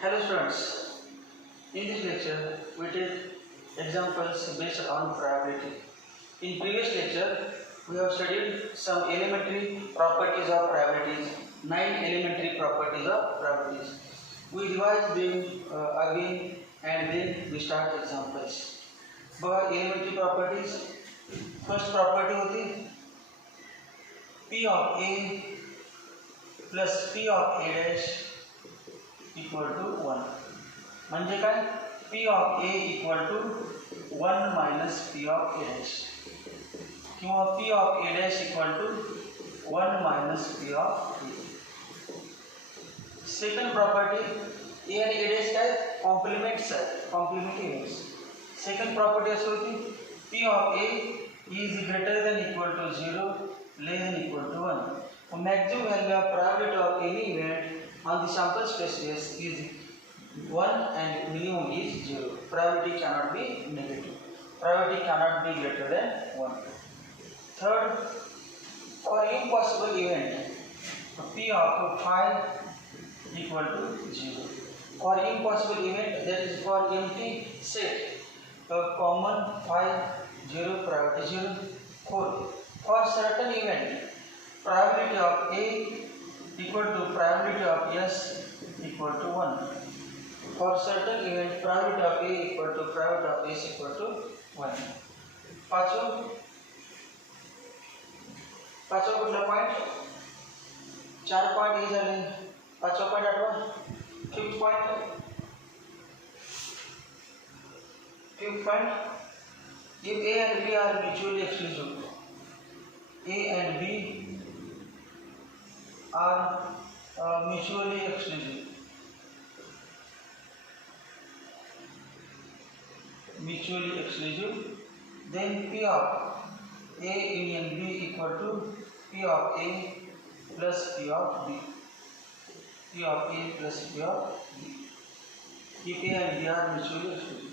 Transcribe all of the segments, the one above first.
Hello students, in this lecture we take examples based on probability. In previous lecture we have studied some elementary properties of probabilities, 9 elementary properties of probabilities. We revise them again and then we start examples. But elementary properties, first property होती P of A plus P of A dash equal to 1. म्हणजे काय P of A equal to 1 minus P of A dash किंवा P of A dash equal to 1 minus P of A. Second property A and A dash काय complements आहेत, complementary events. Second property अशी होती P of A is greater than equal to 0 less than equal to 1. The maximum value of probability of any event on the sample space is 1 and minimum is 0. Probability cannot be negative. Probability cannot be greater than 1. Third, for impossible event, P of phi equal to 0. For impossible event, that is for empty set, the common phi 0, probability 0. Fourth, for certain event, probability of A equal to probability of S equal to 1. For certain event, probability of A equal to probability of S equal to 1. पाचवा कुठला पॉइंट, 4 पॉइंट हे झाले. पाचवा पॉइंट आठवा. Fifth point, if A and B are mutually exclusive, A and B are mutually exclusive. Then P of A union B equal to P of A plus P of B. P of A plus P of B. If A and B are mutually exclusive,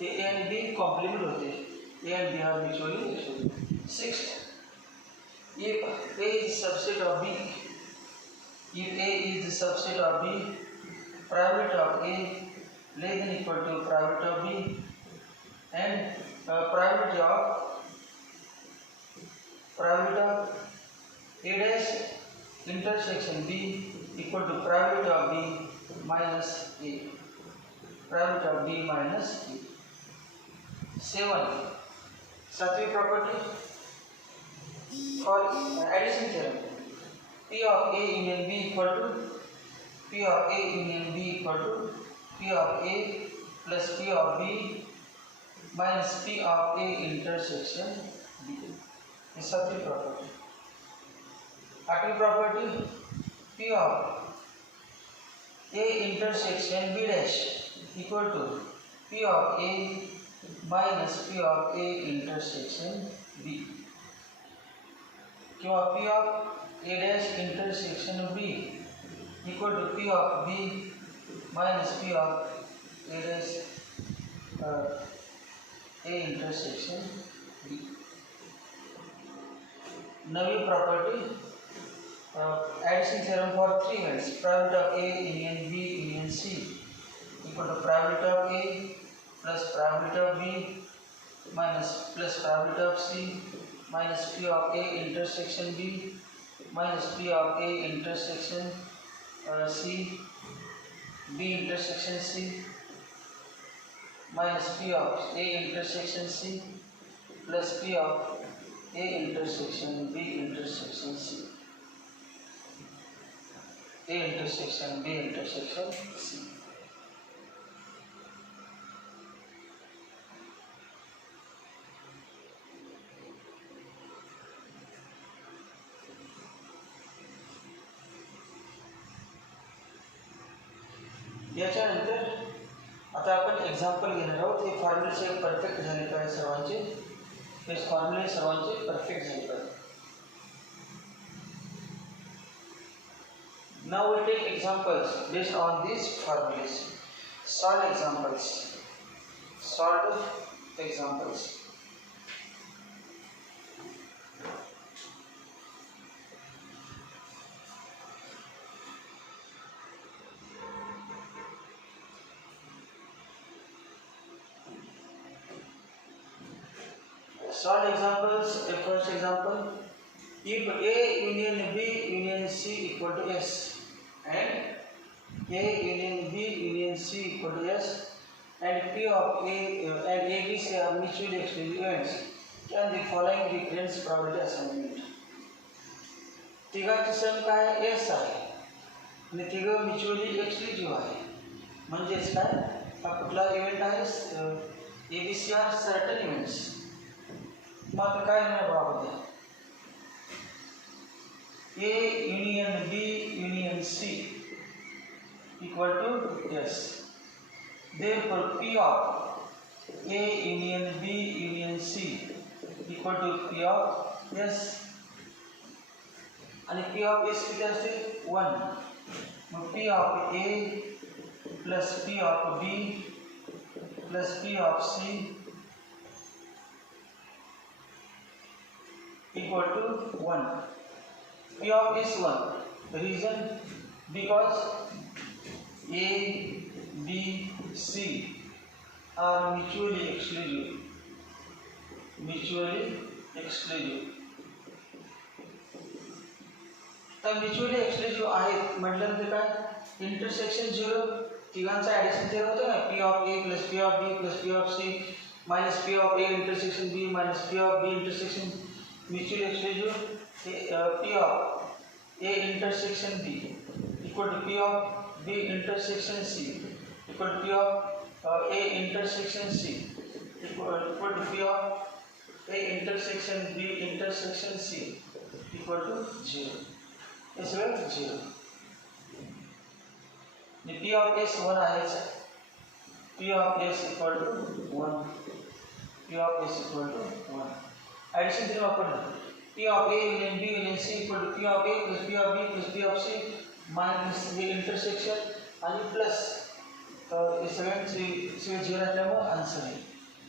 A and B complement होते हैं. A and B are mutually exclusive. Sixth, if A is subset of B, if A is the subset of B, probability of A less than equal to probability of B, and probability of A dash intersection B equal to probability of B minus A. Probability of B minus A. 7. Sattvic property for addition theorem. P of A union B equal to P of A union B equal to P of A plus P of B minus P of A intersection B. This is the property. Active property, P of A intersection B dash equal to P of A minus P of A intersection B. Q of P of A dash intersection B equal to P of B minus P of A dash A intersection B. Navy property, addition theorem for 3 events. Probability of A union B union C equal to probability of A plus probability of B minus plus probability of C minus P of A intersection B minus P of A intersection C B intersection C minus P of A intersection C plus P of A intersection B intersection C. A intersection B intersection C. याच्यानंतर आता आपण एक्झाम्पल घेणार आहोत. हे फॉर्म्युले परफेक्ट झाले पाहिजे सर्वांचे. हे फॉर्म्युले सर्वांचे परफेक्ट झाले पाहिजे. Now we take examples based on these formulas. Solve examples. solve examples. First example, if A union B union C equal to S and A union B union C equal to S and P of A and A B C are mutually exclusive events, can the following recurrence probability assignment. तिघांची सम काय S आहे आणि तिघं mutually exclusive आहे, म्हणजेच काय हा कुठला इव्हेंट आहे ABC आर सर्टन इव्हेंट्स. मग काय नाही बाबा A union B union C equal to S. Therefore P of A union B union C equal to P of S. आणि P of S किती असते 1. मग P of A plus P of B plus P of C equal to 1. P of S 1. Reason because A, B, C are mutually exclusive. Mutually exclusive. तर mutually exclusive आहेत म्हटल्यानंतर काय इंटरसेक्शन 0 तिघांचा ॲडिशन 0 होतं ना. P of A plus P of B plus P of C minus P of A intersection B minus P of B intersection mutually exclusive. P of A intersection B equal to P of B intersection C equal to P of A intersection C equal to P of A intersection B intersection C equal to 0. Is equal to 0. The P of S 1 आहेच. P of S equal to 1. P of S equal to 1. Addition दिलं आपण. P of A union B union C equal to P of A plus P of B plus P of C minus the intersection आणि प्लस हे सगळ्यांचे 0 असल्यामुळे आन्सर आहे.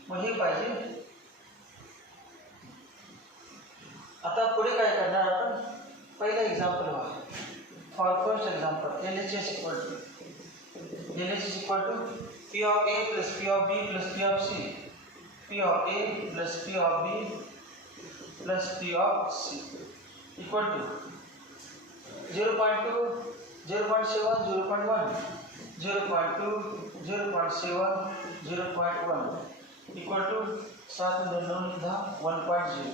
मग हे पाहिजे. आता पुढे काय करणार आपण. पहिला एक्झाम्पल बघा. For first example LHS equal to P of A plus P of B plus P of C. P of A plus P of B plus P of C equal to 0.2, 0.7, 0.1, 0.2, 0.7, 0.1 equal to 7 9 10 1.0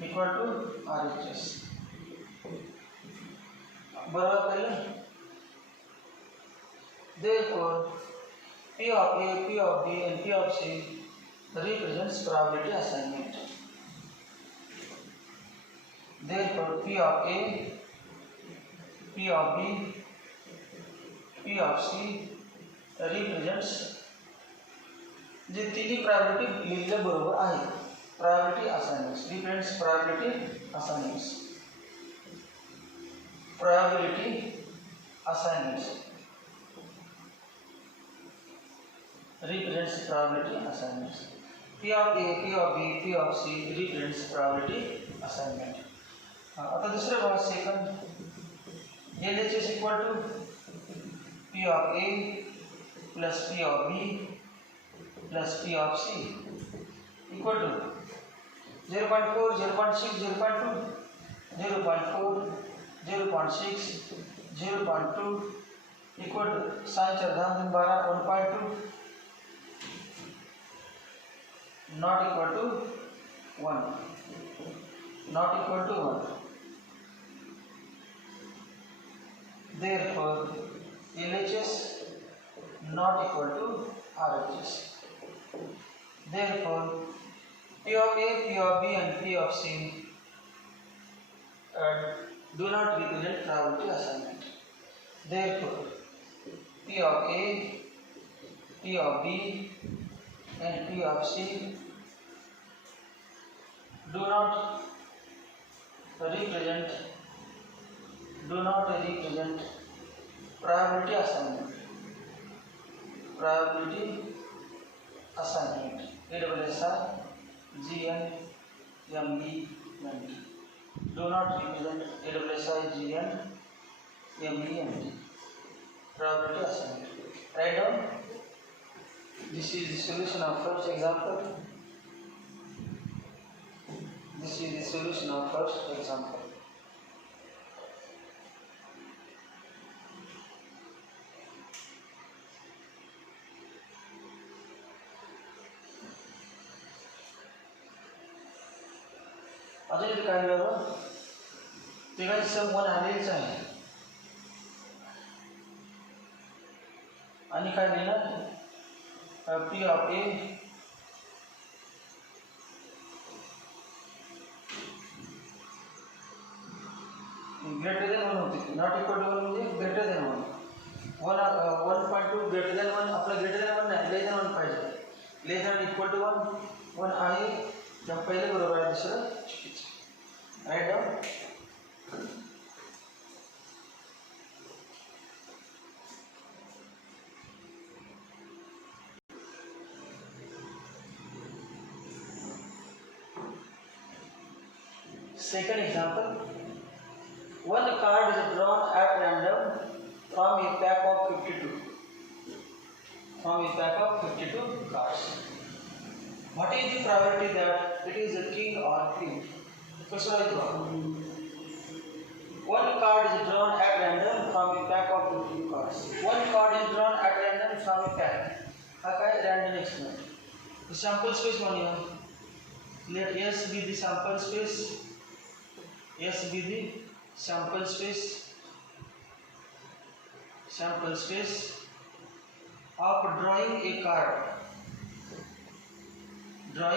equal to RHS. बराबर करें. Therefore P of A, P of B and P of C represents probability assignment. Therefore P of A, P of B, P of C represents जे तिन्ही probability लिहिलेल्या बरोबर आहे. Probability assignments represents probability assignments. Probability assignments represents probability assignments. P of A, P of B, P of C represents probability assignment. आता दुसरं बघा second LHS equal to P of A plus P of B plus P of C equal to 0.4, 0.6, 0.2, 0.4, 0.6, 0.2 equal to 7 4 10 12 1.2 not equal to 1, not equal to 1. Therefore LHS not equal to RHS. Therefore P of A, P of B and P of C do not represent probability assignment. Therefore P of A, P of B and P of C do not represent probability assignment. Probability assignment. ASSI, GN, ME, MD. Do not represent ASSI, GN, ME, MD. Probability assignment. Write down. This is the solution of first example. This is the solution of first example. अजून इथे काय लिहावं ते काय सम 1 आलेच आहे आणि काय लिहिणार P of A greater than 1 होते नॉट इक्वल टू 1 म्हणजे ग्रेटर देन 1 1.2 ग्रेटर देन 1 आपला ग्रेटर देन 1 नाही लेस देन 1 पाहिजे लेस देन इक्वल टू 1 आहे तर पहिले बरोबर आहे दुसरं चुकीचं right down second example. One card is drawn at random from a pack of 52. From a pack of 52 cards. What is the probability that it is a king or queen? First one. One card is drawn at random from a pack of 52 cards. One card is drawn at random from a pack. How can random experiment? The sample space one here. Let S be the sample space. S be the sample space of drawing a card from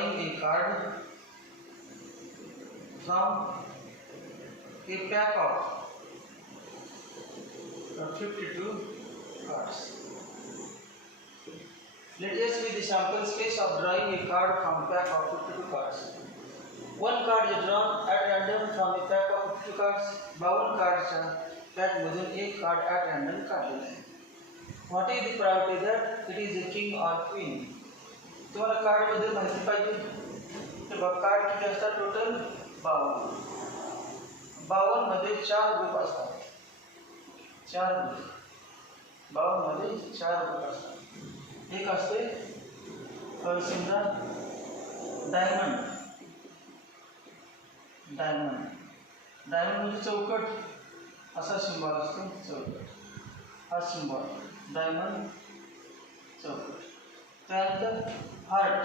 a pack of 52 cards. Let S be the sample space of drawing a card from a pack of 52 cards. One card is drawn at random from a pack of 52 cards. 52 कार्ड्सच्या पॅक मधून एक card at random काढलेला आहे. What is the probability that it is a king or queen? तुम्हाला कार्ड बद्दल माहिती पाहिजे तर बघ कार्ड किती असतात टोटल 52. 52 मध्ये 4 ग्रुप असतात. 4 ग्रुप 52 मध्ये 4 ग्रुप असतात. एक असते समजा डायमंड म्हणजे चौकट असा सिंबॉल असतो चौकट हा सिंबॉल डायमंड चौकट त्यानंतर हार्ट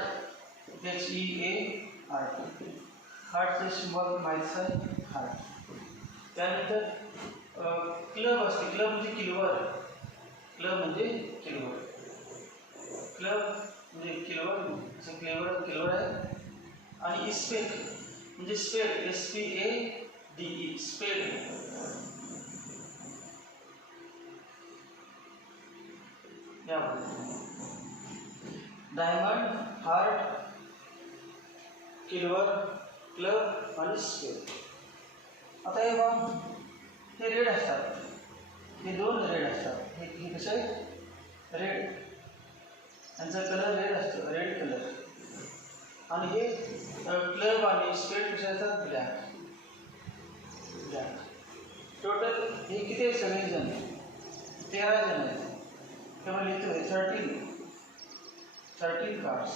HEA हार्टचे सिंबॉल माहीत आहे हार्ट त्यानंतर क्लब असते क्लब म्हणजे किलवर असं किलवर आहे आणि स्पेक म्हणजे spade SPADE spade diamond heart किलवर क्लब आणि स्पेड आता हे बघ हे रेड असतात हे दोन रेड असतात हे कसं आहे रेड यांचा कलर रेड असतो रेड कलर आणि हे क्लब आणि स्पेड कसे असतात ब्लॅक टोटल हे किती आहे सगळे जण 13 जण आहेत तेव्हा लिहितो आहे 13 कार्ड्स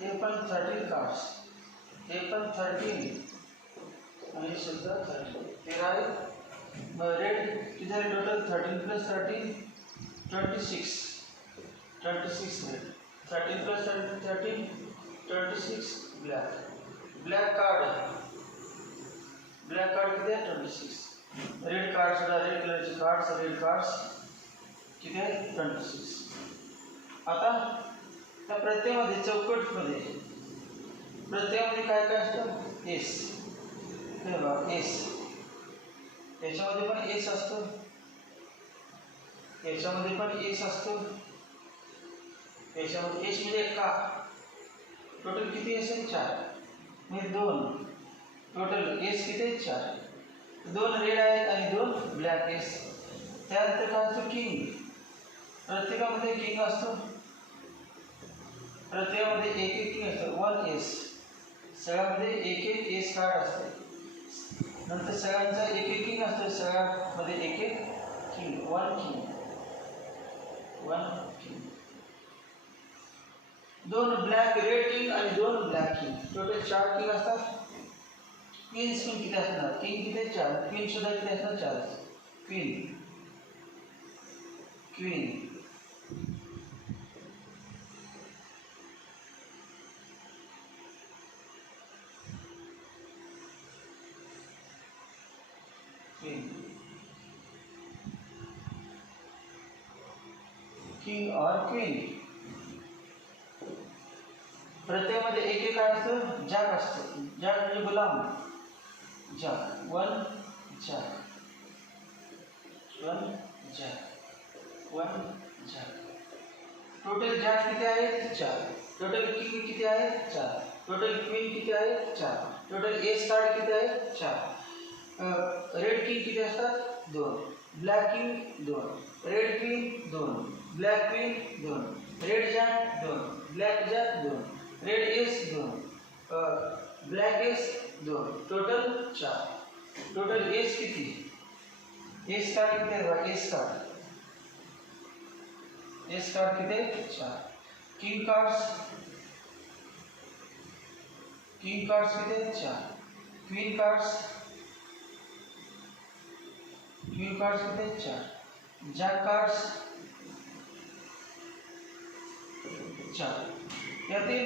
हे पण 13 कार्ड्स हे पण 13 आणि सुद्धा 13 आहे रेड किती झाले टोटल 13 + 13 26 रेड 13 + 13 26 ब्लॅक कार्ड किती आहे 26 रेड कार्ड सुद्धा रेड कलरचे कार्ड्स किती आहे 26 आता त्या प्रत्येकामध्ये चौकटमध्ये प्रत्येकामध्ये काय काय असतं एस हे बघा एस याच्यामध्ये पण एस असतो याच्यामध्ये पण एस असतो याच्यामध्ये एस म्हणजे का टोटल किती असेल 4 म्हणजे 2 टोटल एस किती आहेत 4 2 रेड आहेत आणि 2 ब्लॅक एस त्यानंतर काय असतो किंग प्रत्येकामध्ये किंग असतो प्रत्येकामध्ये एक किंग असतो 1 एस सगळ्यामध्ये एक एस कार्ड असते नंतर सगळ्यांचा एक किंग असतो सगळ्यामध्ये एक किंग 1 किंग 2 ब्लॅक रेड किंग आणि 2 ब्लॅक किंग टोटल 4 किंग असतात क्वीन स्पिन किती असणार किंग किती 4 क्वीन सुद्धा किती असणार 4 क्वीन क्वीन क्वीन किंग और क्वीन प्रत्येकामध्ये एक एक काय असतं जॅक असतं जॅक म्हणजे गुलाम jack one jack total jack किती आहेत 4 टोटल किंग किती आहेत 4 टोटल क्वीन किती आहेत 4 टोटल एस कार्ड किती आहेत 4 रेड किंग किती असतात 2 black king 2 red queen 2 black queen 2 red jack 2 black jack 2 red S 2 black S 2 टोटल 4 टोटल एस किती एस कार्ड किती आहे एस कार्ड किती आहे 4 किंग कार्ड्स किती आहेत 4 क्वीन कार्ड्स किती आहेत 4 जॅक कार्ड्स 4 यातील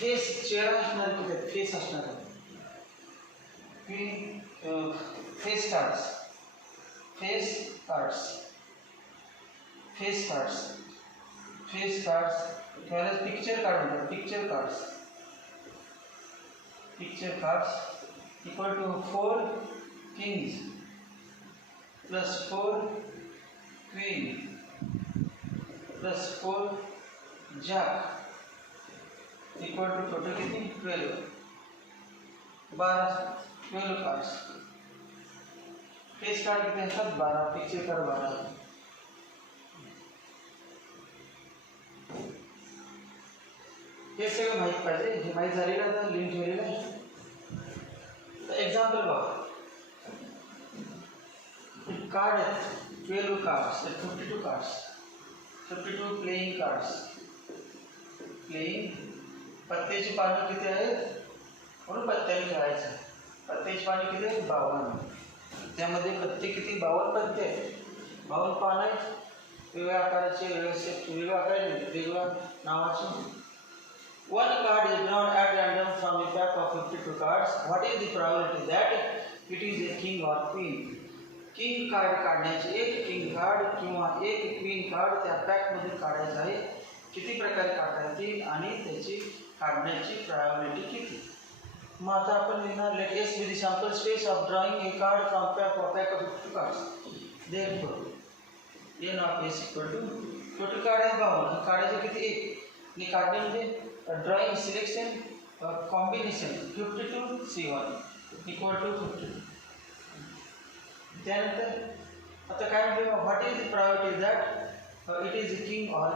फेस चेहरा असणार किती आहेत फेस असणार क्वीन फेस कार्ड्स किंवा picture cards equal to 4 kings plus 4 queen plus 4 jack equal to total किती 12 कार्ड्स फेस कार्ड किती असतात 12 पिक्चर कार्ड 12 हे सगळं माहीत पाहिजे हे माहीत झालेलं तर लिंक ठेवलेलं आहे एक्झाम्पल बघा कार्ड आहेत 12 कार्ड्स 52 प्लेइंग कार्ड्स पत्त्याची पानं किती आहेत म्हणून पत्त्याने खेळायचं पत्त्याची पानं किती आहेत 52 त्यामध्ये पत्ते किती 52 पत्ते आहेत 52 पानं आहेत वेगवेगळ्या आकाराचे वेगवेगळ्या आकाराचे वेगवेगळ्या नावाचे One card is drawn at random from a pack of 52 cards. What is the probability that it is a king or queen? King card काढण्याचे एक king card किंवा एक queen card त्या पॅक मध्ये काढायचं आहे किती प्रकारे काढता येतील आणि त्याची काढण्याची probability किती मग आता आपण लिहिणार let S be the sample space of drawing a card from pack of 52 cards. Therefore n of S equal to total card आहे 52 काढायचे किती एक आणि काढणे म्हणजे drawing selection combination 52 C1 equal to 52 त्यानंतर आता काय म्हणते what is the probability that it is king और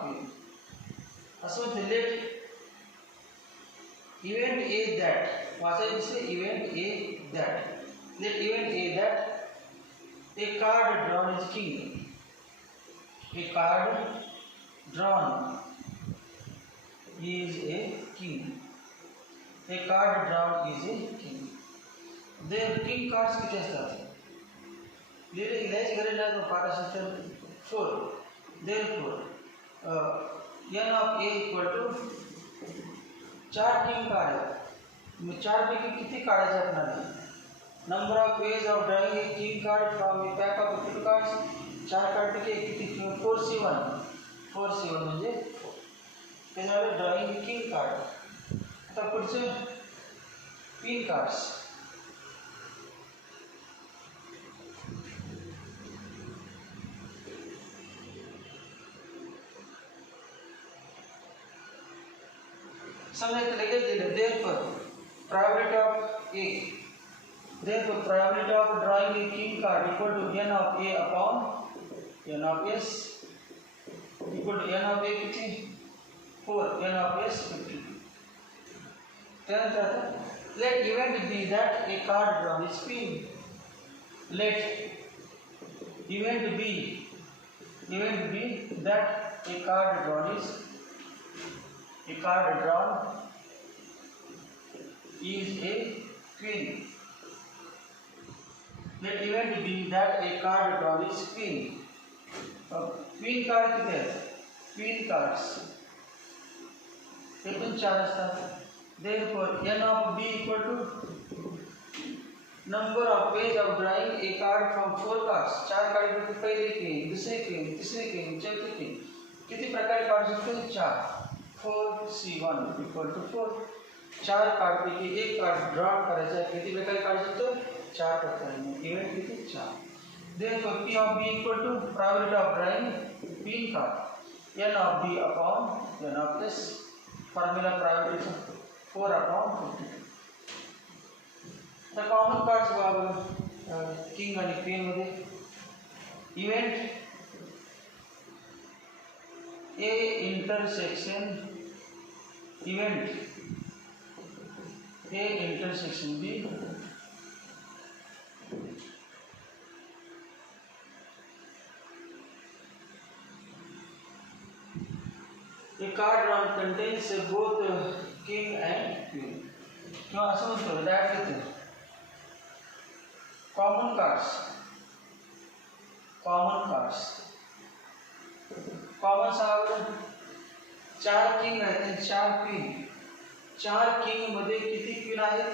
क्वीन असं लेट इव्हेंट ए दॅट वाचायचे event A that let event A that a card drawn is king a card drawn is a king. A card drawn is a king. Their king cards किती असतात लिहायची गरज नाही पाठ असेल तर 4 therefore n of a equal to 4 king card आहेत मग 4 पैकी किती काढायचे आपल्याला number of ways of drawing a king card from A pack of 52 कार्ड्स 4 कार्ड पैकी किती 4 C1 म्हणजे ते झालं ड्रॉइंग किंग कार्ड आता पुढचं क्वीन कार्ड्स समजा इथे लगेच दिलं therefore probability of drawing a king card equal to n of a upon n of s equal to n of a किती 4 n of s 52 त्यानंतर let event be that a card drawn is queen let event be that a card drawn is a queen. Let event be that a card drawn is queen. Queen card किती आहेत? Queen cards हे पण 4 असतात. Therefore n of b equal to number of page of drawing a card from 4 cards. 4 कार्ड पैकी पहिले क्वीन, दुसरे क्वीन, तिसरे क्वीन, चौथे क्वीन. किती प्रकारे काढू शकतो? 4. 4c1 equal to 4. 4 कार्ड पैकी एक कार्ड ड्रॉ करायचा आहे. किती प्रकारे काढू शकतो? 4 प्रकारे. इव्हेंट किती? 4. Therefore p of b equal to probability of drawing queen card n of b upon n of s. Formula probability 4 upon 52. The common cards बघा किंग आणि क्वीन मध्ये. Event a intersection event a intersection b. A card drawn contains both king and queen. किंवा असं म्हणतो that with common cards. Common सांगा. 4 किंग आहेत आणि 4 क्वीन. 4 किंग मध्ये किती क्वीन आहेत?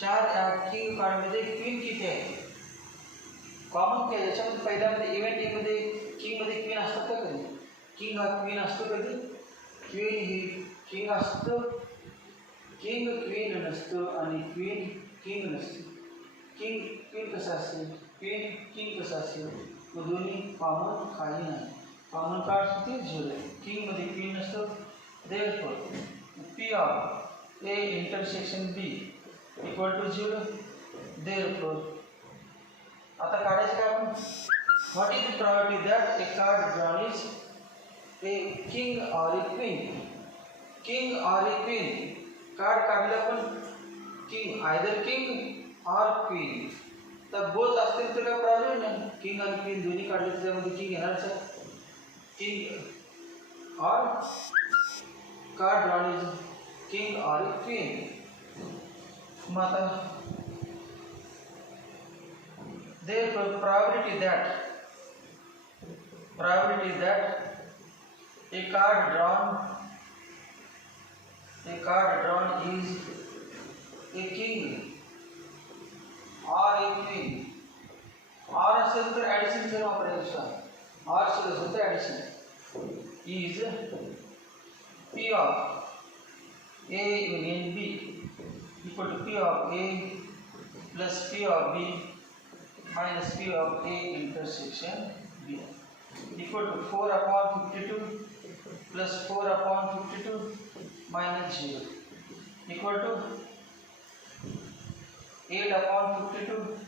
4 किंग कार्ड मध्ये क्वीन किती आहेत? कॉमन काय? याच्यामध्ये पहिल्यांदा इव्हेंट ए मध्ये किंग मध्ये क्वीन असतात का कधी? किंग हा क्वीन असतो कधी? क्वीन ही किंग असतो. किंग क्वीन नसतो आणि क्वीन किंग नसतो. किंग क्वीन कसं असेल? क्वीन किंग कसं असेल? मग दोन्ही कॉमन काही नाही. कॉमन कार्ड किती? 0. किंग मध्ये क्वीन नसतो. Therefore p of a intersection b equal to 0. Therefore आता काढायचं काय आपण? What is the probability that a card drawn is a king or a queen? King or a queen. Card काढलं पण किंग, आयदर किंग और क्वीन. तर बोथ असतील तर काय प्रॉब्लेम नाही. किंग आणि क्वीन दोन्ही काढले तर त्यामध्ये किंग येणारच आहे. किंग और कार्ड ड्रॉन इज किंग और क्वीन. मग आता therefore probability that a card drawn is a king or a queen. or असेल तर ॲडिशन करून वापरायचं. or असेल तर addition is p of a union b equal to p of a plus p of b minus p of a intersection b equal to 4 upon 52 plus 4 upon 52 minus 0 equal to 8 upon 52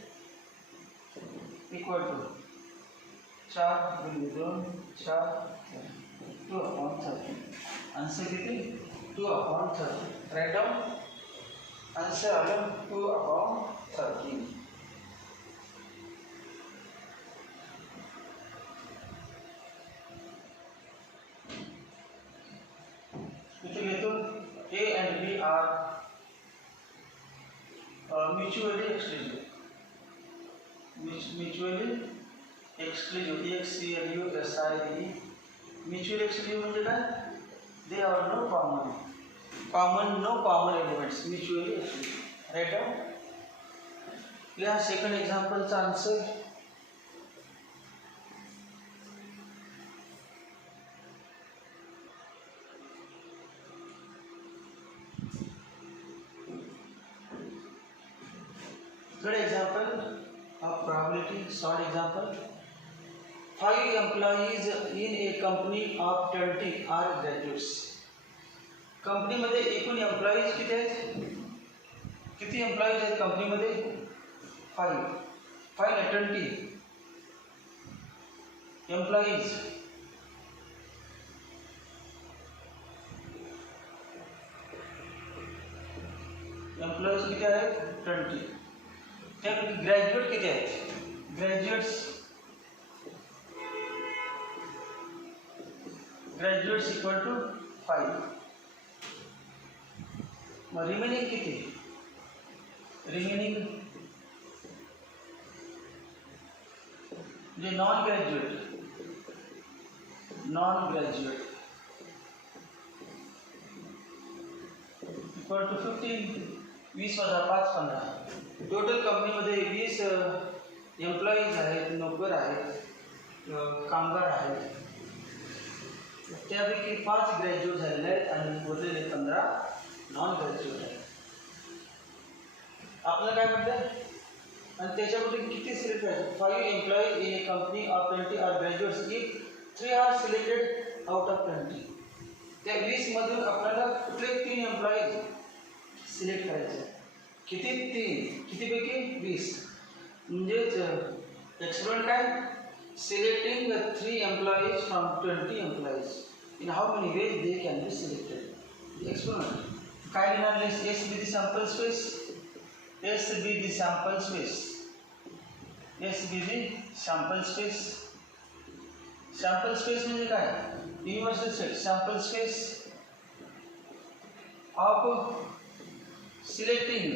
equal to 4 2 4 2 upon 30. Answer किती? 2 upon 30. Write down. Answer आलं 2 upon 30. इथे घेतो A and B are mutually exclusive. Mutually exclusive. EXCLUSIVE. Mutually exclusive म्हणजे काय? They have no common elements. Mutually exclusive. Write down. या second एक्झाम्पलचा answer. Good example of probability. Short example. 5 employees in a company of 20 are graduates. Company मध्ये एकूण एम्प्लॉईज किती आहेत? किती एम्प्लॉईज आहेत कंपनी मध्ये? 5 नाही 20 एम्प्लॉईज. एम्प्लॉईज किती आहेत? 20. त्यापैकी ग्रॅज्युएट किती आहेत? Graduates equal to 5. मग रिमेनिंग किती? remaining the non-graduate equal to 15. 20 वजा 5 15. टोटल कंपनीमध्ये 20 एम्प्लॉईज आहेत, नोकर आहेत, कामगार आहेत. त्यापैकी 5 ग्रॅज्युएट झालेले आहेत आणि उरलेले 15 नॉन ग्रॅज्युएट आहेत. आपल्याला काय म्हणतात आणि त्याच्यामध्ये किती सिलेक्ट आहेत? 5 employees in a company of 20 are graduates if 3 are selected out of 20. त्या 20 मधून आपल्याला कुठले 3 एम्प्लॉईज सिलेक्ट करायचे? किती? 3. कितीपैकी? 20. म्हणजेच एक्सपेरिमेंट काय? सिलेक्टिंग 3 एम्प्लॉईज फ्रॉम 20 एम्प्लॉईज in how many ways they can be selected. Experiment काय लिहिणार? S B the sample space, S B the sample space, S B the sample space. Sample space म्हणजे काय? Universal set. Sample space of selecting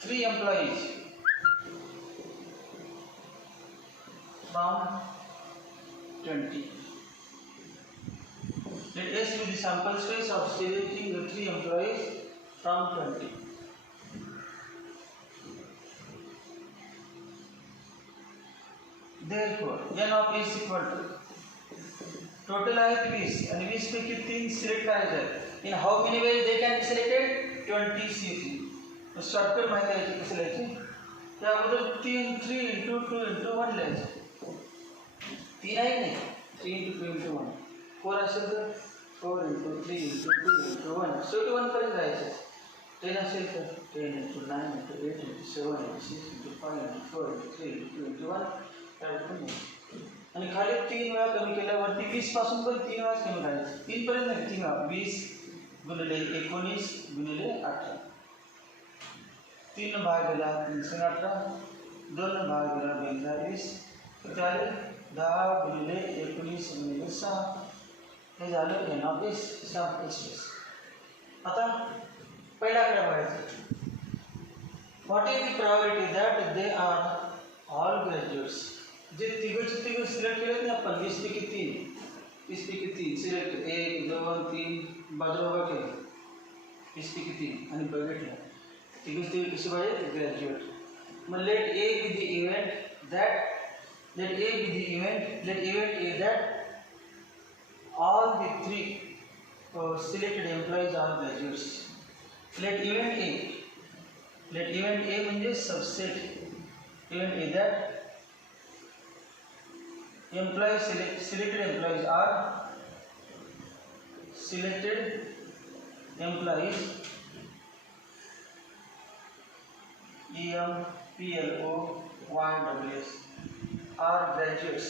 3 employees from 20. Let S be the sample space of selecting the 3 employees from 20. Therefore, n of S equal to total आहेत 20 आणि 20 पैकी 3 सिलेक्ट करायचे आहेत. In how many ways they can be selected? 20 CC. तो शॉर्टकट माहिती आहे कसे लिहायचे? त्याबद्दल 3 into 2 into 1 लिहायचे. 3 आहे नाही, 3 into 2 into 1. 4 असेल तर 4 into 3 into 2 into 1. शेवटी 1 पर्यंत जायचं. 10 असेल तर 10 into 9 into 8 into 7 into 6 into 5 into 4 into 3 into 2 into 1. आणि खाली 3 वेळा कमी केल्यावरती 20 पासून पण 3 वेळा कमी करायचं. 3 पर्यंत नाही, 3 वेळा 20 गुणिले 19 गुणिले 18. 3 भाग गेला 318, 2 भाग गेला 22, त्याले 10 गुणिले 19 गुणिले 6 हे झालं n of s sample space. आता पहिल्याकडे बघायचं. What is the probability that they are all graduates? जे तिघं सिलेक्ट केलेत ना आपण 20 पैकी 3 सिलेक्ट 1 2 3 बाजूला केले 20 पैकी 3 आणि बघितलं तिघं कसे पाहिजे? ग्रॅज्युएट. मग let A B the event that all the 3 selected employees are graduates. Let event A म्हणजे subset. Event A that selected employees are EMPLOYWS are graduates.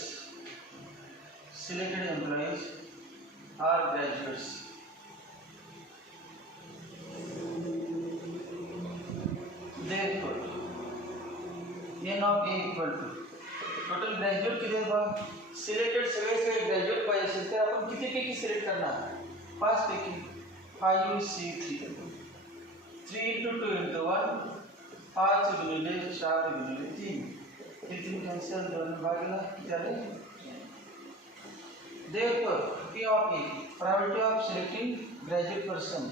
Selected employees are graduates. Therefore, n of a equal to total graduate किती आहे बघ? सिलेक्टेड सगळे ग्रॅज्युएट पाहिजे असेल तर आपण किती पैकी सिलेक्ट करणार? 5 पैकी. 5C3 3 into 2 into 1 5 गुणिले 4 गुणिले 3 हे 3 कॅन्सल 2 भागला किती आले? Therefore, P of A probability of selecting graduate person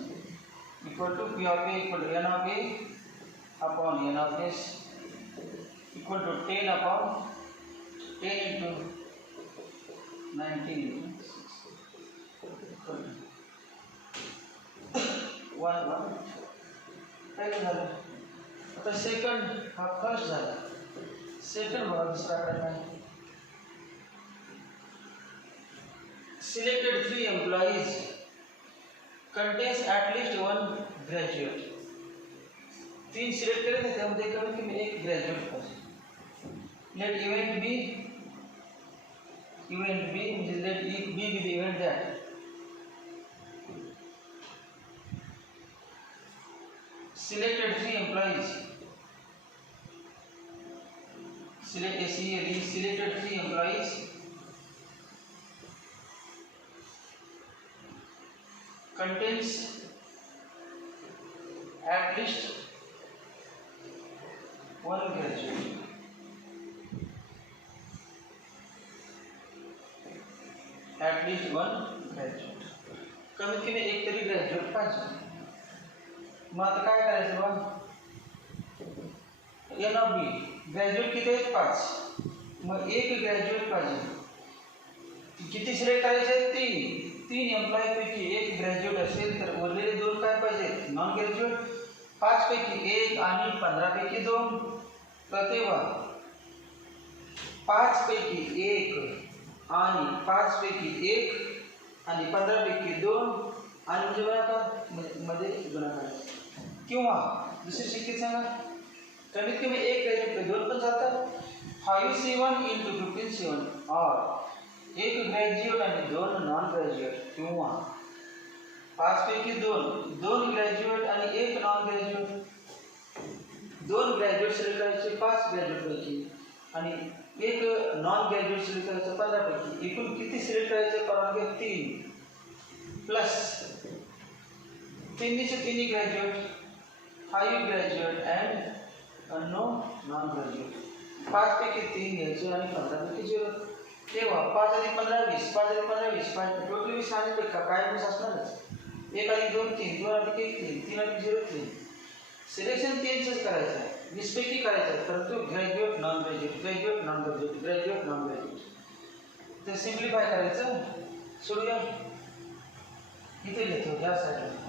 equal to P of A equal to n of A upon n of S equal to 10 upon 10 into 19 into 6 1 पहिलं झालं. आता सेकंड हा फर्स्ट झाला. सेकंड बघा दुसरा कडे. Selected 3 employees contains at least 1 graduate. 3 सिलेक्ट केले ना त्यामध्ये कमीत कमी 1 ग्रॅज्युएट पाहिजे. Let event B means let B be the event that selected 3 employees. Selected 3 employees contains at least one graduate. At least one graduate. कमीत कमी एक तरी ग्रॅज्युएट पाहिजे. मग आता काय करायचं बघ, एन ऑफ बी ग्रॅज्युएट किती आहेत 5. मग एक ग्रॅज्युएट पाहिजे. किती सिलेक्ट करायचे? 3 एम्प्लॉई पैकी एक ग्रॅज्युएट असेल तर उरलेले 2 काय पाहिजे? Non graduate. 5 पैकी 1 आणि 15 पैकी 2. तर तेव्हा 5 पैकी 1 आणि 5 पैकी 1 आणि 15 पैकी 2 आणि म्हणजे गुणाकार मध्ये गुणाकार. किंवा दुसरी शिक्के सांगा, कमीत कमी एक ग्रॅज्युएट 2 पण चालतात. 5C1 into 15C1 और एक ग्रॅज्युएट आणि 2 नॉन ग्रॅज्युएट. किंवा 5 पैकी 2 ग्रॅज्युएट आणि 1 नॉन ग्रॅज्युएट. 2 ग्रॅज्युएट सिलेक्ट करायचे 5 ग्रॅज्युएट पैकी आणि 1 नॉन ग्रॅज्युएट सिलेक्ट करायचं 15 पैकी. एकूण किती सिलेक्ट करायचे? परवानगी 3 plus 3 graduate, 5 graduate and no non graduate. 5 पैकी 3 घ्यायचे आणि 15 पैकी 0. तेव्हा 5 अधिक 15 20, 5 अधिक 15 20, टोटल 20 आणि पैका काय मिस असणारच. 1 अधिक 2 3, 2 अधिक 1 3, 3 अधिक 0 3. सिलेक्शन 3च करायचं आहे, 20 पैकी करायचं आहे, परंतु graduate non graduate, graduate non graduate, graduate non graduate. तर सिम्प्लिफाय करायचं. सोडूया, इथे लिहितो या साईडला.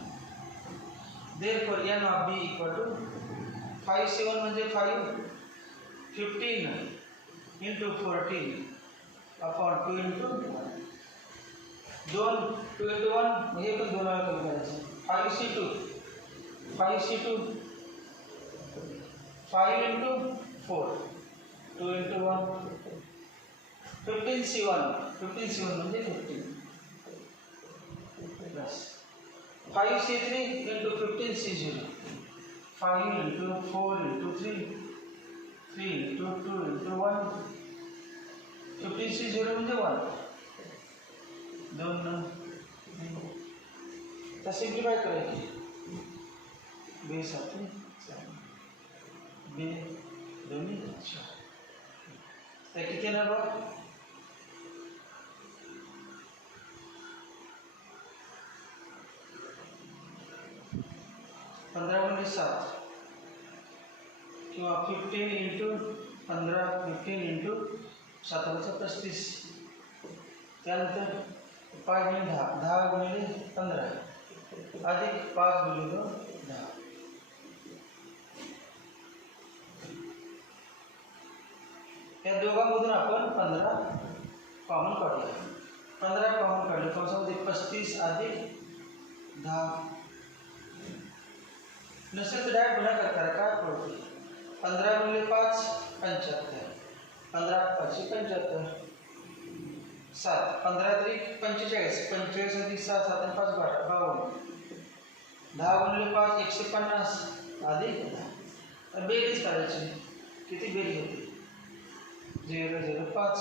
Therefore n of b equal to 5C1 म्हणजे 5 15 into 14 upon 2 into 1. 2 into 1 म्हणजे पण 2 वेळा कमी करायचं. 5C2 5 into 4 2 into 1. 15C1 म्हणजे 15 प्लस 5C3 into 15C0. 5 into 4 into 3 3 into 2 into 1. 15C0 म्हणजे 1 2 तर सिम्प्लिफाय करायची. 2 7 2 2 4. तर किती येणार बघ? 15 गुणिले 7 किंवा 15 into 15 15 into 7 35. त्यानंतर 5 गुणिले 10 10 गुणिले 15 अधिक 5 गुणिले 10. या दोघांमधून आपण 15 कॉमन काढूया. 15 कॉमन काढले कंसामध्ये 35 अधिक 10. नसेल तर डायरेक्ट गुणाकार करा, काय पडते? 15 गुणिले 5 75. 15 5 75. 7 15 तरी 45. 45 अधिक 6 7 आणि 5 12. 10 गुणिले 5 150 अधिक 10. बेरीज करायची. किती बेरीज होते? 0 0 5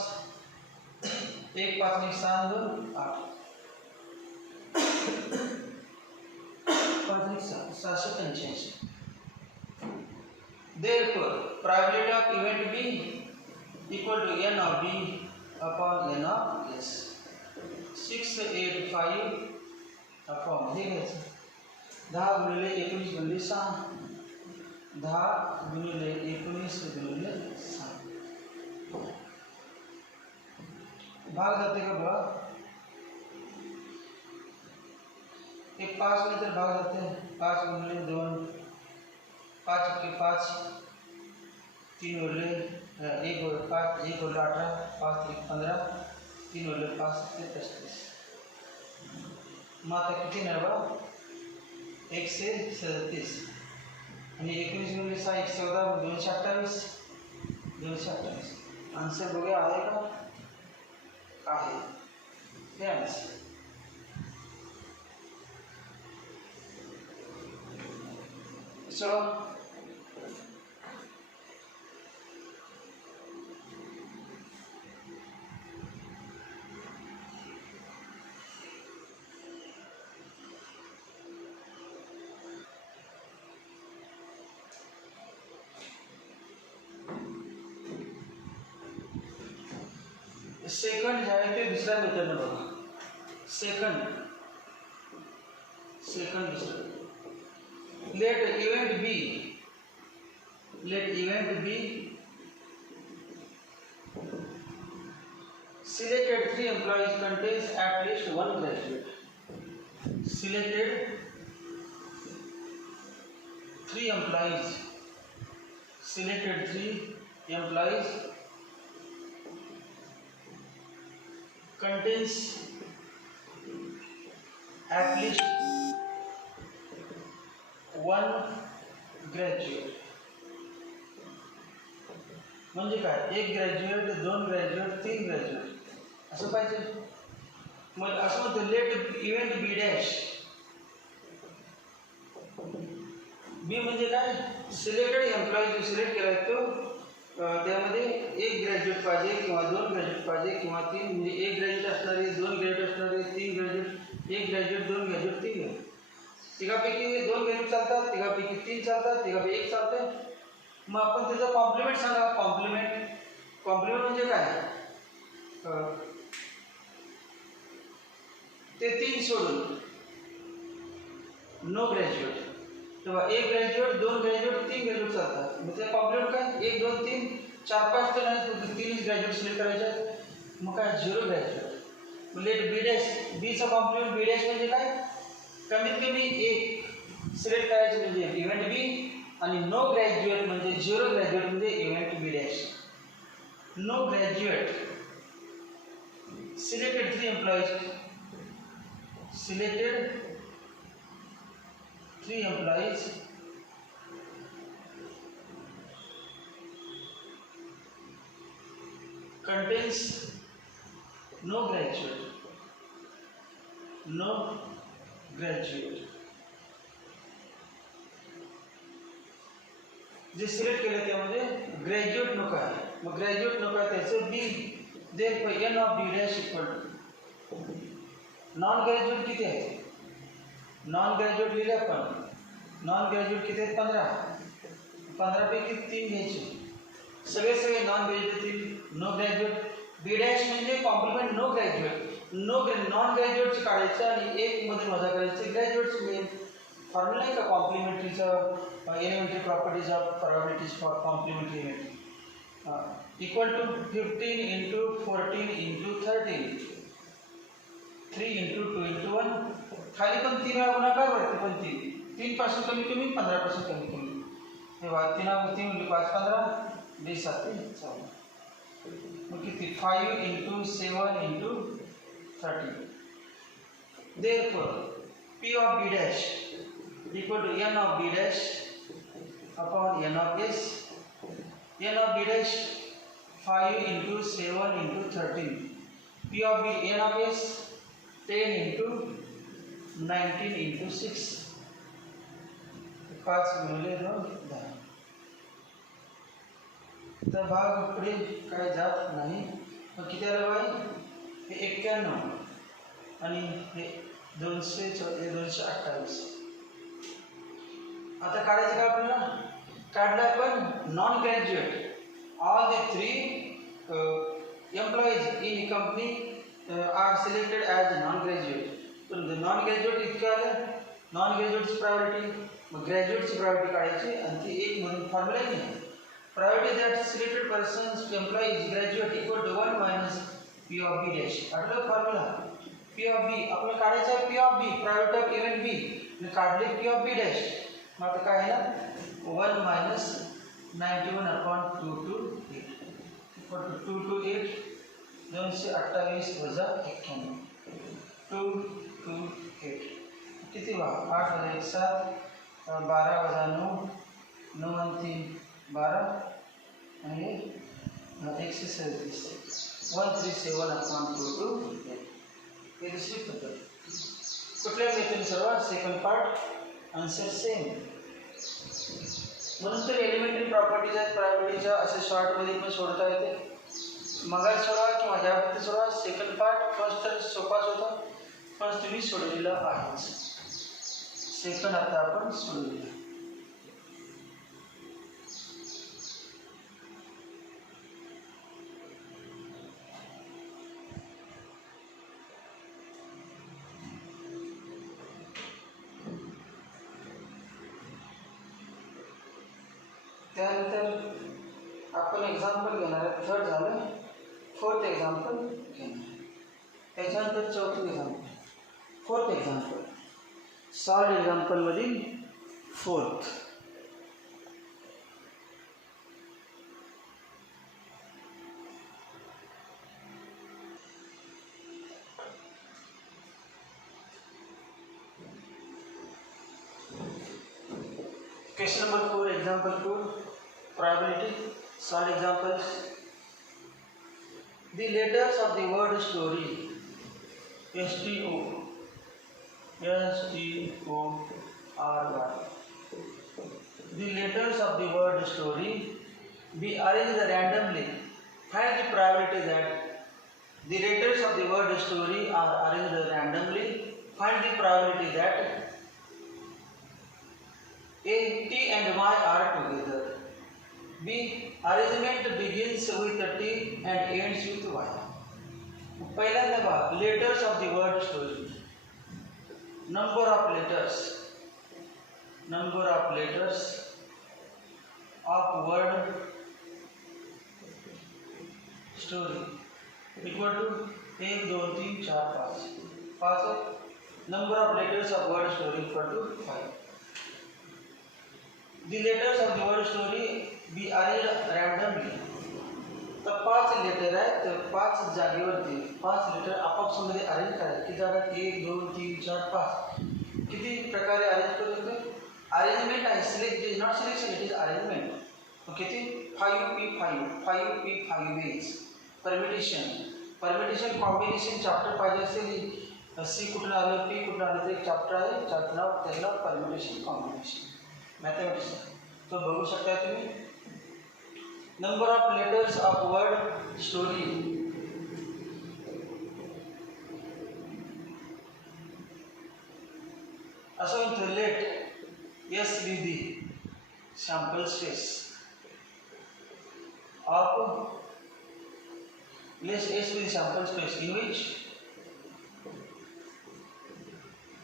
1 5 आणि 6 2 8. 785. Therefore, probability of event B equal to n of B upon n of S. 685 upon हे घ्यायचं. 10 गुणिले 19 गुणिले 6. 10 गुणिले 19 गुणिले 6. भाग जाते का बघा? एक 5 नंतर भाग जाते. 5 गुणिले 2 5 के 5 3 उरले 1 और 5 1 और 18 5 1 15 3 उरले 5 से 35. माता किती नरवा 1 से 37 आणि 19 गुणिले 6 114 228 228. आंसर बघूया आहे का? आहे. हे आन्सर. चलो सेकंड जे आहे ते दुसऱ्या मेथडने बघा. सेकंड दुसरं. Let event B selected 3 employees contains at least one graduate. Selected 3 employees. Selected 3 employees contains at least one graduate. म्हणजे काय, एक ग्रॅज्युएट, दोन ग्रॅज्युएट, तीन ग्रॅज्युएट असं पाहिजे. मग असं म्हणतो let event B dash. B म्हणजे काय, सिलेक्टेड एम्प्लॉई जो सिलेक्ट केला तो त्यामध्ये एक ग्रॅज्युएट पाहिजे किंवा दोन ग्रॅज्युएट पाहिजे किंवा तीन, म्हणजे एक ग्रॅज्युएट असणारे, दोन ग्रॅज्युएट असणारे, तीन ग्रॅज्युएट, एक ग्रॅज्युएट, दोन ग्रॅज्युएट, तीन ग्रॅज्युएट. तिघापैकी दोन ग्रॅज्युएट चालतात, तिघापैकी तीन चालतात, तिघापैकी एक चालते. मग आपण त्याचं कॉम्प्लिमेंट सांगा. कॉम्प्लिमेंट म्हणजे काय, ते तीन सोडून नो ग्रॅज्युएट. तेव्हा एक ग्रॅज्युएट, दोन ग्रॅज्युएट, तीन ग्रॅज्युएट चालतात. मग ते कॉम्प्लिमेंट काय, एक, दोन, तीन, चार, पाच तर नाही, तीनच ग्रॅज्युएट सिलेक्ट करायचे. मग काय, zero graduate. Let B dash. बीचा कॉम्प्लिमेंट बी डॅश म्हणजे काय, कमीत कमी एक सिलेक्ट करायचे म्हणजे इव्हेंट बी, आणि नो ग्रॅज्युएट म्हणजे झिरो ग्रॅज्युएट म्हणजे event B dash. No graduate. Selected 3 employees. Selected 3 employees contains no graduate. जे सिलेक्ट केलं त्यामध्ये ग्रॅज्युएट नको आहे. मग ग्रॅज्युएट नको आहे त्याचं B. Therefore n of B dash equal to non graduate किती आहे, नॉन ग्रॅज्युएट लिहिले आपण. नॉन ग्रॅज्युएट किती आहेत, 15. 15 पैकी 3 घ्यायचे. सगळे non graduate. No graduate. B dash म्हणजे कॉम्प्लिमेंट नो ग्रॅज्युएट. नॉन ग्रॅज्युएटचे काढायचं आणि एक मध्ये वजा करायचे ग्रॅज्युएटचे मिळेल. फॉर्म्युला आहे का कॉम्प्लिमेंटरीचं, elementary properties of probabilities for complementary event. Equal to 15 into 14 into 13, 3 into 2 into 1. खाली पण 3 वेळा गुणाकार, वरती पण 3 पासून कमी कमी, 15 पासून कमी कमी. तेव्हा 3 म्हणजे 5, 15, 20, 7, 14. मग किती, 5 इंटू 7 इंटू 30. Therefore P of B dash equal to N of B dash upon N of S. N of B dash 5 into 7 into 13. P of B, N of S 10 into 19 into 6. 5 गुणिले 2, 10. तर भाग पुढे काय जात नाही. मग किती आलं बाई, हे 91 आणि हे 228. आता काढायचं का आपल्याला, काढलं आपण non graduate. All the 3 employees in a company are selected as non-graduate. पण नॉन ग्रॅज्युएट इतकं आलं, नॉन ग्रॅज्युएटची प्रायोरिटी. मग ग्रॅज्युएटची प्रायोरिटी काढायची आणि ती एक म्हणून फॉर्म्युला नाही. Priority that selected persons employee is graduate equal to 1 minus P of B dash. आठवलं फॉर्म्युला, P of B आपल्याला काढायचं आहे. P of B priority of event B, काढले P of B डॅश. मग आता काय आहे ना, 1 minus 91 upon 228 equal to 2 to 8, 228 वजा 91, 2 to 8 किती वा, 8 वजा 1 7, 12 वजा 9, 9 आणि 3 12 आणि 137, 137 अपॉन 2 to 8. हे दुसरी पद्धत. कुठल्या मेथड सर्व, सेकंड पार्ट, आन्सर सेम. म्हणून तर एलिमेंटरी प्रॉपर्टीज आहेत प्रायोरिटीच्या, असे शॉर्टमध्ये पण सोडता येते. मगाच सोडा किंवा यावरती सोडा. सेकंड पार्ट, फर्स्ट तर सोपाच होता, फर्स्ट मी सोडलेला आहेच. सेकंड आता आपण सोडूया. त्यानंतर आपण एक्झाम्पल घेणार आहे. थर्ड झालं, फोर्थ एक्झाम्पल घेणार आहे. त्याच्यानंतर चौथं एक्झाम्पल, फोर्थ एक्झाम्पल, सॉल्ड एक्झाम्पलमधील फोर्थ. Question number 4, example 4, probability, solve examples. The letters of the word story, S-T-O-R-Y, the letters of the word story be arranged randomly. Find the probability that the letters of the word story are arranged randomly. Find the probability that A, T and Y are together. B, arrangement begins with T and ends with Y. पहिल्यांदा बघा, letters of the word story. Number of letters of word story equal to 1, 2, 3, 4, 5. 5. Number of letters of word story equal to 5. The letters of the word story be arranged randomly. तर 5 लेटर आहेत, तर 5 जागेवरती 5 लेटर आपापसामध्ये अरेंज करायचे. किती जागा? 1, 2, 3, 4, 5. किती प्रकारे अरेंज करू शकतो? अरेंजमेंट आहे, select is not selection, it is arrangement. किती? 5p5 veg. Permutation combination chapter पाहिजे असेल, सी कुठून आलं, पी कुठून आलं, ते एक चॅप्टर आहे, त्याचं नाव परमिटेशन कॉम्बिनेशन मॅथमॅटिक्स. तो बघू शकता तुम्ही. Number of letters of word story. असं म्हणतो, let S B the sample space of, let S B the sample space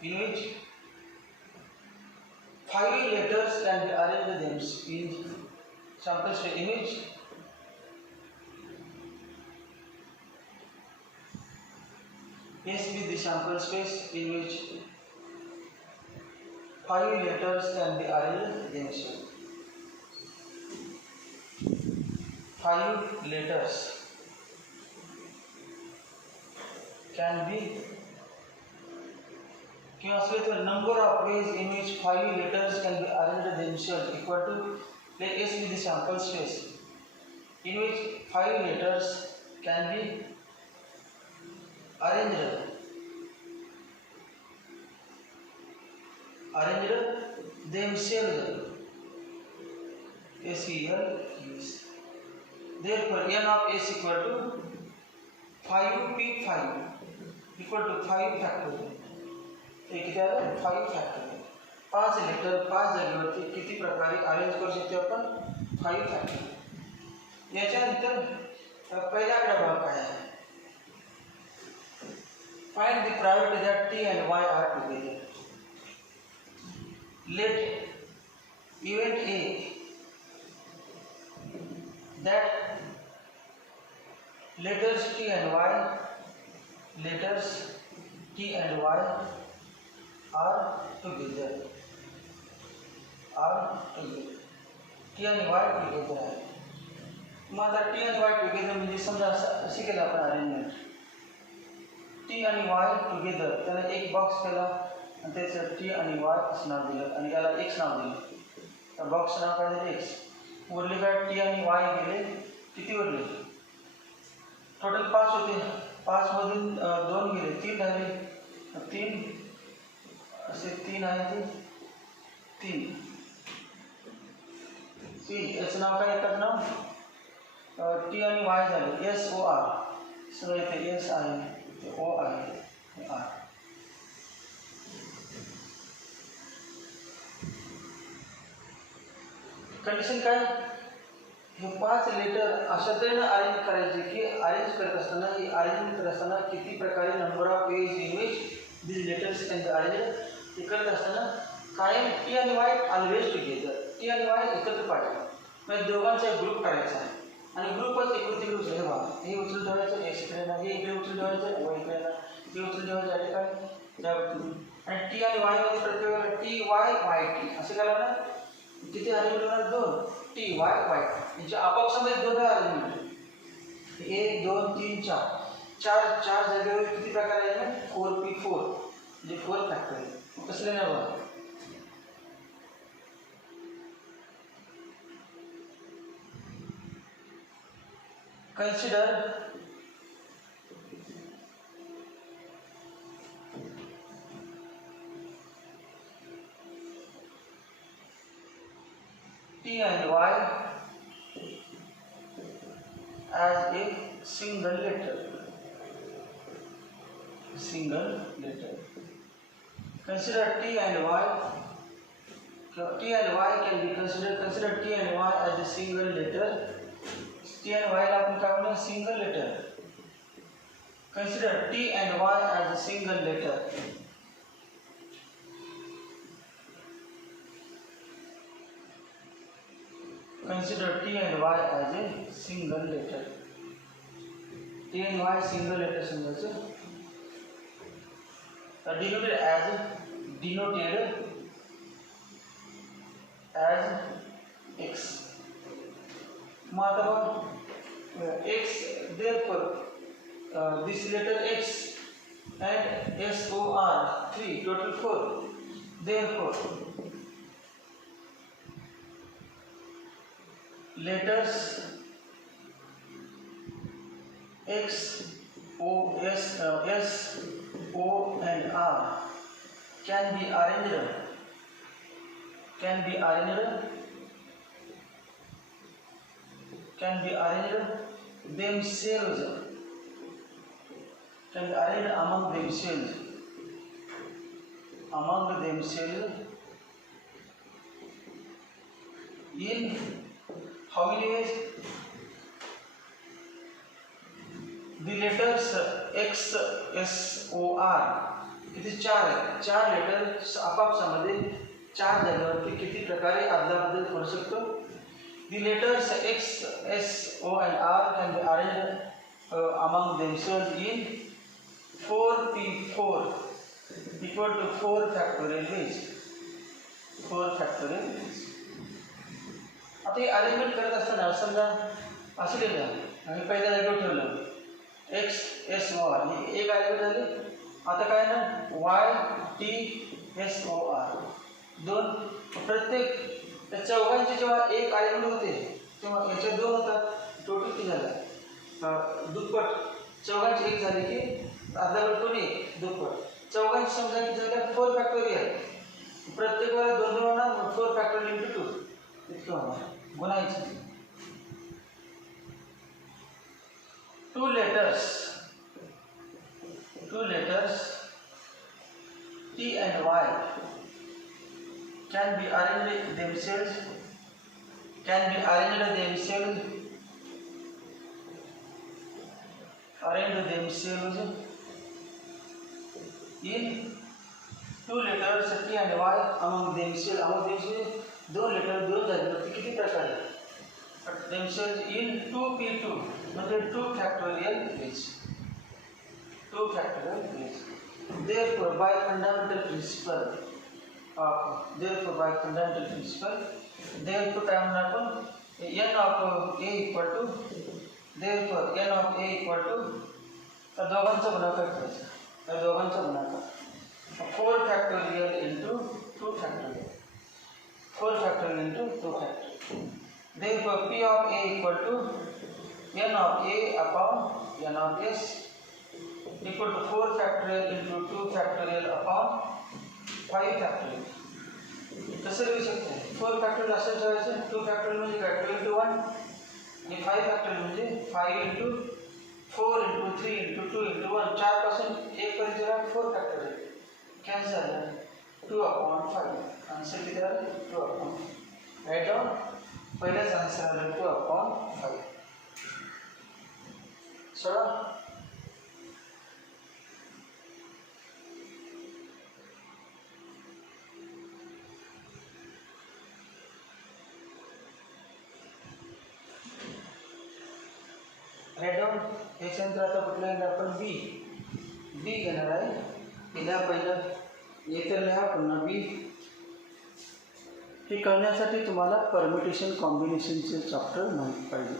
in which 5 letters can be arranged in sample space in which S be the sample space in which 5 letters can be arranged themselves. 5 letters can be, the number of ways in which 5 letters can be arranged themselves equal to, let S be the sample space in which 5 letters can be arranged themselves. S-E-L-U-S. Therefore, n of S equal to 5p5 equal to 5 factorial. किती आलं? 5 फॅक्टोरियल. 5 लेटर 5 जागेवरती किती प्रकारे अरेंज करू शकतो आपण? 5 फॅक्टोरियल. याच्यानंतर पहिला आकडा भाग काय आहे? Find the probability that T and Y are together. Let event A that letters T and Y are together. T and Y together आहे. मग आता T आणि Y together म्हणजे समजा अशी केलं आपण अरेंजमेंट. T आणि Y together, त्याला एक बॉक्स केला आणि त्याचं T आणि Y असं नाव दिलं आणि त्याला X नाव दिलं. तर बॉक्स नाव काय दिलं? X. उरले काय? T आणि Y गेले, किती उरले? टोटल 5 होते. 5 मधून 2 गेले, 3 राहिले. 3 असे 3 आहे, ते 3 याचं नाव काय? येतात नाव T आणि Y झाले, SOR. सगळं इथे S आहे, ते O आहे, हे R. कंडिशन काय? हे 5 लेटर अशा तऱ्हेने अरेंज करायचे की अरेंज करत असताना, ही अरेंजमेंट करत असताना किती प्रकारे number of ways in which this letters can be arrange. हे करत असताना कायम T आणि Y ऑलवेज टुगेदर, T आणि Y एकत्र पाहिजे. म्हणजे दोघांचा एक ग्रुप करायचा आहे आणि ग्रुपच इकडे तिकडे उचल हे बघा हे उचलून ठेवायचं हे इकडे ना हे इकडे उचलून ठेवायचं व इकडे ना हे उचलून ठेवायचं या ठिकाणी त्यावरती आणि टी आणि वाय मध्ये प्रत्येक वेळेला टी वाय वाय टी असं केलं ना किती अरेंजमेंट होणार दोन टी वाय वाय यांच्या आपापसामध्ये दोन अरेंजमेंट 1 2 3 4 चार जागेवर किती प्रकार आहे 4p4 म्हणजे 4 फॅक्टोरियल कसं लिहिणार बघा consider T and Y as a single letter. Consider T and Y. T and Y can be considered. Consider T and Y as a single letter. T and Y ला आपण काय म्हणूया single letter. Consider T and Y as a single letter. Consider T and Y as a single letter. T and Y single letter समजायचं. Denoted as X. मग आता बघ X therefore this letter X and SOR 3 total 4. Therefore letters X, O, S, O and R can be arranged themselves among themselves in how many ways? The letters X, S, O, R किती चार लेटर आपापसामध्ये चार जागेवरती किती प्रकारे अदलाबदल करू शकतो. The letters X, S, O and R can be arranged among themselves in 4p4 equal to 4 factorial ways. आता हे अरेंजमेंट करत असताना समजा असं लिहिलं आणि पहिल्या जागेवर ठेवलं X, S, O, R ही एक अरेंजमेंट झाली. आता काय ना Y, T, S, O, R दोन प्रत्येक त्या चौघांचे जेव्हा एक अरेंजमेंट होते तेव्हा याच्या दोन होतात टोटल किती झालं दुप्पट चौघांची एक झाली की अर्धा कोणी दुप्पट चौघांची समजा किती झालं 4 फॅक्टोरियल प्रत्येक वेळेला दोन होणार 4 फॅक्टोरियल इंटू 2 इतकं होणार गुणायचं. Two letters T and Y can be arranged themselves in two letters T and Y among themselves दोन लेटर दोन जागेवरती किती प्रकार आहेत themselves in 2p2 म्हणजे 2 factorial ways. Therefore by fundamental principle काय म्हणणार आपण n of a equal to therefore n of a equal to त्या दोघांचा गुणाकार करायचा. 4 factorial into 2 factorial. 4 factorial into 2 factorial. Therefore p of a equal to n of a upon n of s equal to 4 factorial into 2 factorial upon 5 factorial. कसं लिहू शकतो 4 फॅक्टोरियल असं ठेवायचं 2 फॅक्टोरियल म्हणजे काय 2 into 1 आणि 5 फॅक्टोरियल म्हणजे 5 into 4 into 3 into 2 into 1 4 पासून 1 पर्यंत जेव्हा 4 फॅक्टोरियल कॅन्सल झालं 2 upon 5 आन्सर किती झालं 2 upon राईट डाऊन पहिलाच आन्सर आलं 2 upon 5 सोडा. Right down. याच्यानंतर आता कुठलं घेणार आपण बी. बी घेणार आहे. हिला पहिलं येतं लिहा पुन्हा बी. हे करण्यासाठी तुम्हाला परम्युटेशन कॉम्बिनेशनचे चॅप्टर माहीत पाहिजे.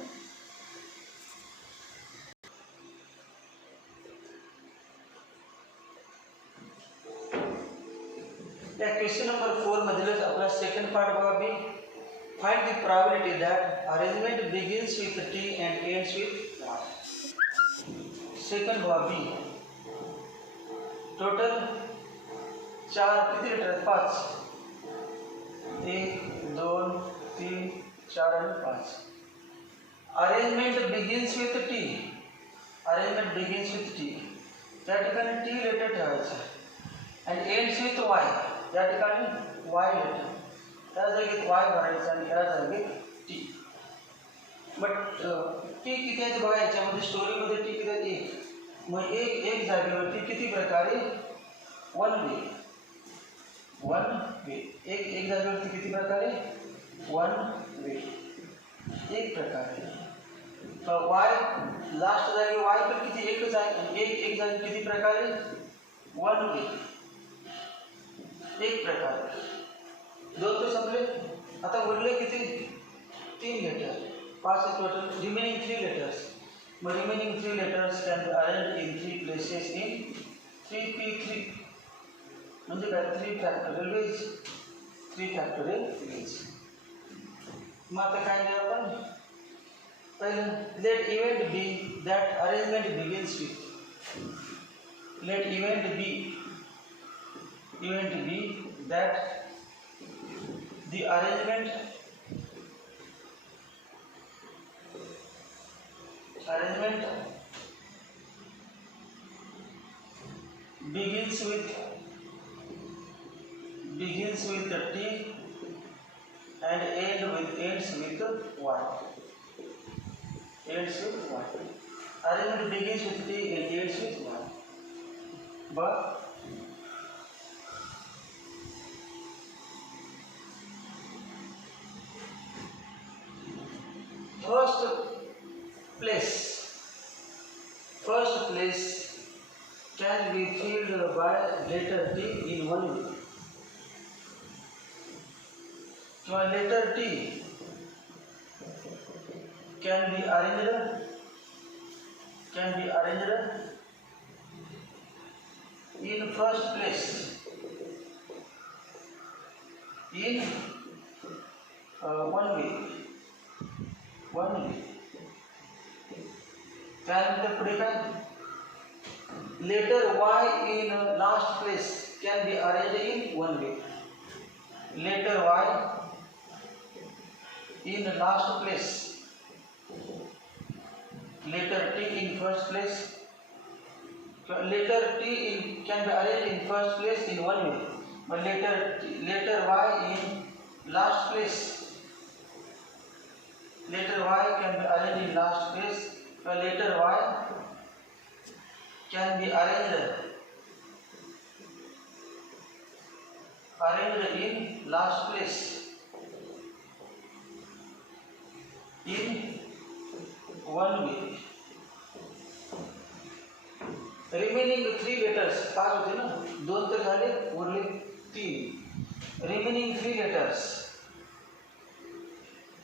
या क्वेश्चन नंबर 4 मधीलच आपला सेकंड पार्ट बघा B. Find the probability that arrangement begins with T and ends with Y. Second बघा बी. टोटल 4 किती लेटर? 5. 1 2 3 4 आणि 5. Arrangement begins with T. Arrangement begins with T. त्या ठिकाणी टी लेटर ठेवायचं आणि एंड्स विथ वाय. या ठिकाणी वाय लेटर. त्या जागेत वाय भरायचं आणि या जागेत टी. बट टी किती आहे बघा. याच्यामध्ये स्टोरीमध्ये टी किती आहे? 1. मग एक जागेवरती किती प्रकारे? 1 वे. 1 वे. एक जागेवरती किती प्रकारे? 1 वे. एक प्रकारे. वाय लास्ट जागे वाय तर किती? एकच आहे. आणि एक जागे किती प्रकारे? 1 वे. एक प्रकारे. 2 तर संपले. आता उरले किती? 3 लेटर. 5 टोटल. Remaining 3 letters. मग remaining 3 letters can be arrange in 3 places in 3p3. म्हणजे काय? 3 फॅक्टोरियल वेज. 3 factorial ways. मग आता काय नाही आपण पहिलं let event be that arrangement begins with. Let event be that the arrangement begins with the T and ends with Y. Arrangement begins with T and ends with Y. But first place can be filled by letter T in one way. So letter T can be arranged in first place in one way. त्यानंतर पुढे काय? Letter Y in last place can be arranged in one way. Letter Y in last place. Letter T in first place. Letter T can be arranged in first place in one way. But letter Y in last place. Letter Y can be arranged in last place. Letter Y can be arranged in last place in one way. Remaining 3 letters. 5 होते ना? 2 तर झाले, उरले 3. Remaining 3 letters.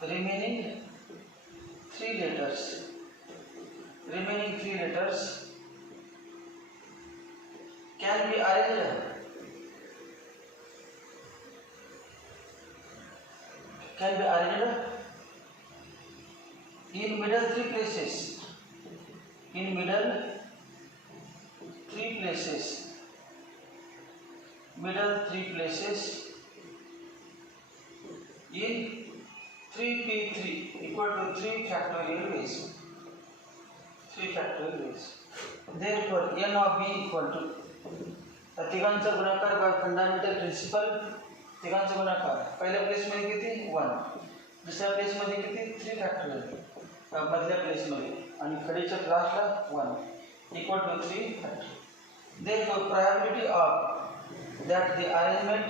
Remaining 3 letters can be arranged in middle 3 places. In 3p3 equal to 3 factorial ways. Therefore n of b equal to तिघांचा गुणाकार bye fundamental principal. तिघांचा गुणाकार पहिल्या प्लेस मध्ये किती? 1. दुसऱ्या प्लेस मध्ये किती? 3 फॅक्टोरियल. मधल्या प्लेस मध्ये आणि कडेच्या क्लासला 1 equal to 3 factorial. Therefore probability of that the arrangement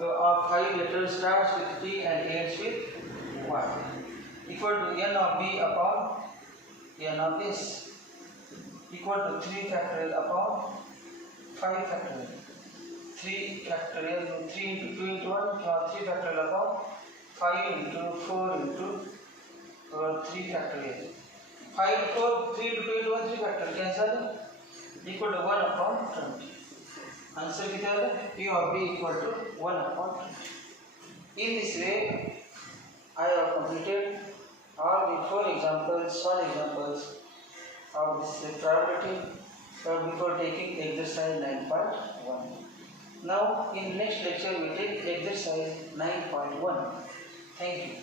of 5 letters starts with T and ends with Y equal to n of b upon n of s equal to 3 factorial upon 5 factorial. 3 factorial, 3 into 2 into 1, 3 factorial upon 5 into 4 into 3 factorial. 5 into 4, 3 into 2 into 1, 3 factorial cancel equal to 1 upon 20. Answer कितना है? P of B equal to 1 upon 20. In this way, I have completed all the 4 examples, short examples of this probability before taking exercise 9.1. Now, in next lecture, we take exercise 9.1. Thank you.